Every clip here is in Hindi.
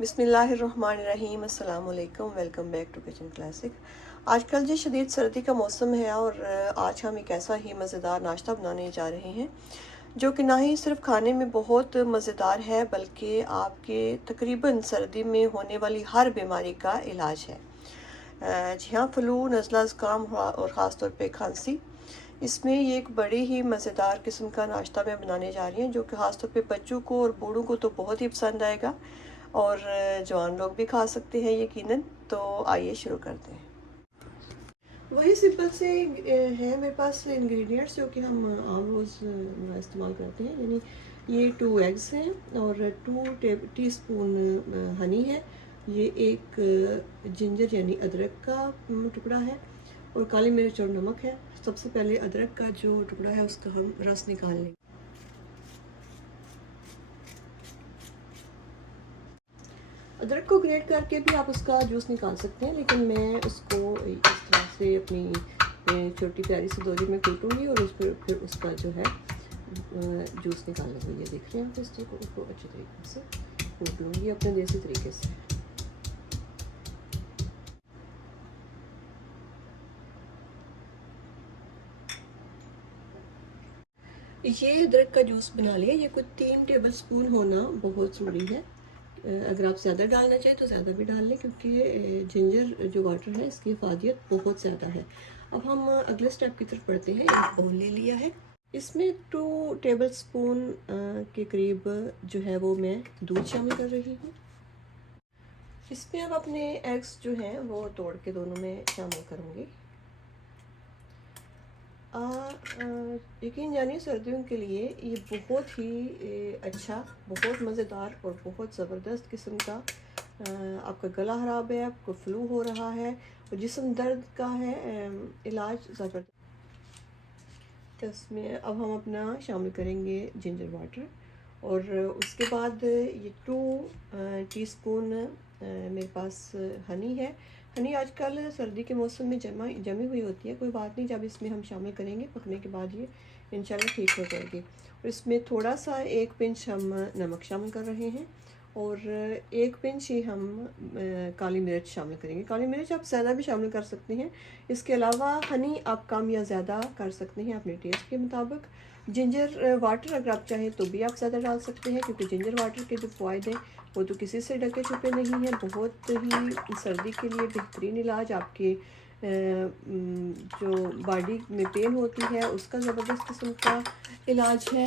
बिस्मिल्लाहिर्रहमानिर्रहीम अस्सलाम वालेकुम। Welcome back to kitchen classic. आजकल जी शदीद सर्दी का मौसम है और आज हम एक ऐसा ही मज़ेदार नाश्ता बनाने जा रहे हैं जो कि ना ही सिर्फ खाने में बहुत मज़ेदार है बल्कि आपके तकरीबन सर्दी में होने वाली हर बीमारी का इलाज है। जी हाँ, फ्लू, नज़ला, ज़ुकाम और ख़ास तौर पे खांसी, इसमें ये एक बड़ी ही मज़ेदार किस्म का नाश्ता मैं बनाने जा रही हूँ जो कि ख़ास तौर पे बच्चों को और बूढ़ों को तो बहुत ही पसंद आएगा और जवान लोग भी खा सकते हैं यकीनन। तो आइए शुरू करते हैं। वही सिंपल से है मेरे पास इंग्रेडिएंट्स जो कि हम आम रोज़ इस्तेमाल करते हैं, यानी ये 2 एग्स हैं और 2 टीस्पून हनी है। ये एक जिंजर यानी अदरक का टुकड़ा है और काली मिर्च और नमक है। सबसे पहले अदरक का जो टुकड़ा है उसका हम रस निकाल लेंगे। अदरक को ग्रेट करके भी आप उसका जूस निकाल सकते हैं, लेकिन मैं उसको इस तरह से अपनी छोटी प्यारी सी दोरी में कूटूँगी और उस पर फिर उसका जो है जूस निकाल लूँगी। ये देख रहे हैं आप, इस तरह को अच्छे तरीके से कूट लूँगी अपने देसी तरीके से। ये अदरक का जूस बना लिया। ये कुछ 3 टेबल स्पून होना बहुत ज़रूरी है। अगर आप ज़्यादा डालना चाहें तो ज़्यादा भी डाल लें, क्योंकि जिंजर जो वाटर है इसकी अफादियत बहुत ज़्यादा है। अब हम अगले स्टेप की तरफ बढ़ते हैं। एक बाउल ले लिया है, इसमें 2 टेबल स्पून के करीब जो है वो मैं दूध शामिल कर रही हूँ। इसमें अब अपने एग्स जो हैं वो तोड़ के दोनों में शामिल करूँगी। यकीन जानिए सर्दियों के लिए ये बहुत ही अच्छा, बहुत मज़ेदार और बहुत ज़बरदस्त किस्म का, आपका गला ख़राब है, आपको फ्लू हो रहा है और जिस्म दर्द का है इलाज ज़बरदस्त। तो इसमें अब हम अपना शामिल करेंगे जिंजर वाटर और उसके बाद ये 2 टीस्पून मेरे पास हनी है। हनी आजकल सर्दी के मौसम में जमी हुई होती है, कोई बात नहीं, जब इसमें हम शामिल करेंगे पकने के बाद ये इंशाल्लाह ठीक हो जाएगी। और इसमें थोड़ा सा 1 पिंच हम नमक शामिल कर रहे हैं और 1 पिंच ही हम काली मिर्च शामिल करेंगे। काली मिर्च आप ज़्यादा भी शामिल कर सकते हैं। इसके अलावा हनी आप कम या ज़्यादा कर सकते हैं अपने टेस्ट के मुताबिक। जिंजर वाटर अगर आप चाहें तो भी आप ज़्यादा डाल सकते हैं, क्योंकि जिंजर वाटर के जो फ़ायदे हैं वो तो किसी से ढके छुपे नहीं हैं। बहुत ही सर्दी के लिए बेहतरीन इलाज, आपके जो बॉडी में पेन होती है उसका ज़बरदस्त किस्म का इलाज है।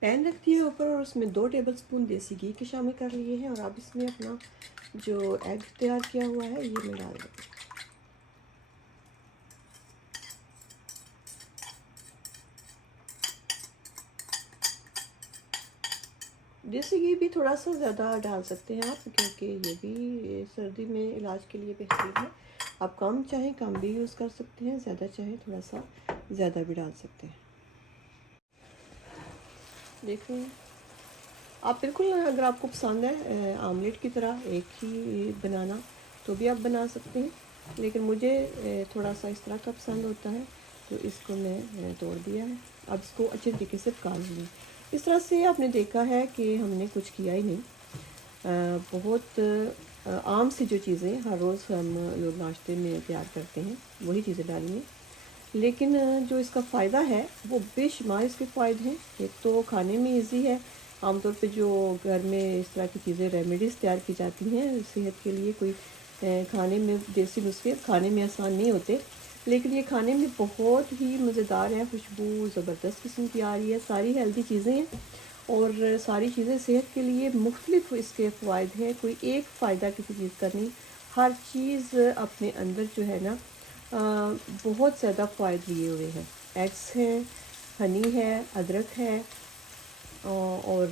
पैन रख दिया है ऊपर और उसमें 2 टेबल स्पून देसी घी के शामिल कर लिए हैं और अब इसमें अपना जो एग तैयार किया हुआ है ये मैं डाल दूँगी। देसी घी भी थोड़ा सा ज़्यादा डाल सकते हैं आप, क्योंकि ये भी सर्दी में इलाज के लिए बेहतरीन है। आप कम चाहें कम भी यूज़ कर सकते हैं, ज़्यादा चाहें थोड़ा सा ज़्यादा भी डाल सकते हैं। देख रहे हैं आप, बिल्कुल अगर आपको पसंद है आमलेट की तरह एक ही बनाना तो भी आप बना सकते हैं, लेकिन मुझे थोड़ा सा इस तरह का पसंद होता है तो इसको मैं तोड़ दिया है। अब इसको अच्छे तरीके से पका लूँगी। इस तरह से आपने देखा है कि हमने कुछ किया ही नहीं। बहुत आम सी जो चीज़ें हर रोज़ हम लोग नाश्ते में तैयार करते हैं वही चीज़ें डालेंगे, लेकिन जो इसका फ़ायदा है वो बेशुमार इसके फ़ायदे हैं। एक तो खाने में इजी है। आमतौर पे जो घर में इस तरह की चीज़ें रेमेडीज़ तैयार की जाती हैं सेहत के लिए, कोई खाने में देसी नुस्खे खाने में आसान नहीं होते, लेकिन ये खाने में बहुत ही मज़ेदार है। खुशबू ज़बरदस्त किस्म की आ रही है, सारी हेल्दी चीज़ें हैं और सारी चीज़ें सेहत के लिए मुख्तलिफ इसके फ़ायदे हैं। कोई एक फ़ायदा किसी चीज़ का नहीं, हर चीज़ अपने अंदर जो है ना बहुत ज़्यादा फ़ायदे लिए हुए हैं। एग्स हैं, हनी है, अदरक है और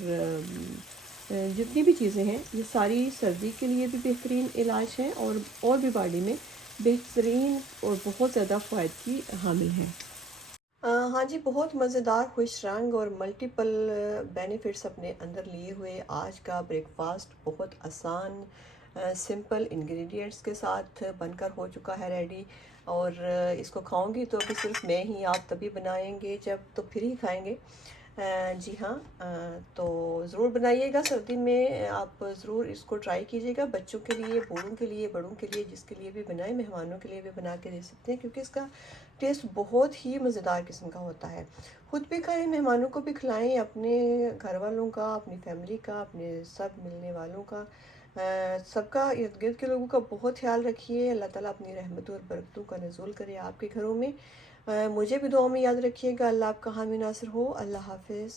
जितनी भी चीज़ें हैं ये सारी सर्दी के लिए भी बेहतरीन इलाज हैं और भी बॉडी में बेहतरीन और बहुत ज़्यादा फ़ायदे की हामिल हैं। हाँ जी, बहुत मज़ेदार, खुश रंग और मल्टीपल बेनिफिट्स अपने अंदर लिए हुए आज का ब्रेकफास्ट बहुत आसान सिंपल इंग्रेडिएंट्स के साथ बनकर हो चुका है रेडी। और इसको खाऊंगी तो अभी सिर्फ मैं ही, आप तभी बनाएंगे जब तो फिर ही खाएंगे। जी हाँ, तो ज़रूर बनाइएगा। सर्दी में आप ज़रूर इसको ट्राई कीजिएगा। बच्चों के लिए, बूढ़ों के लिए, बड़ों के लिए, जिसके लिए भी बनाएं, मेहमानों के लिए भी बना के दे सकते हैं, क्योंकि इसका टेस्ट बहुत ही मज़ेदार किस्म का होता है। खुद भी खाएं, मेहमानों को भी खिलाएं, अपने घर वालों का, अपनी फैमिली का, अपने सब मिलने वालों का, सबका, इर्द गिर्द के लोगों का बहुत ख्याल रखिए। अल्लाह ताला अपनी रहमत और बरकतों का नज़ूल करे आपके घरों में। मुझे भी दुआ में याद रखिएगा। अल्लाह आपका हामी नासिर हो। अल्लाह हाफिज़।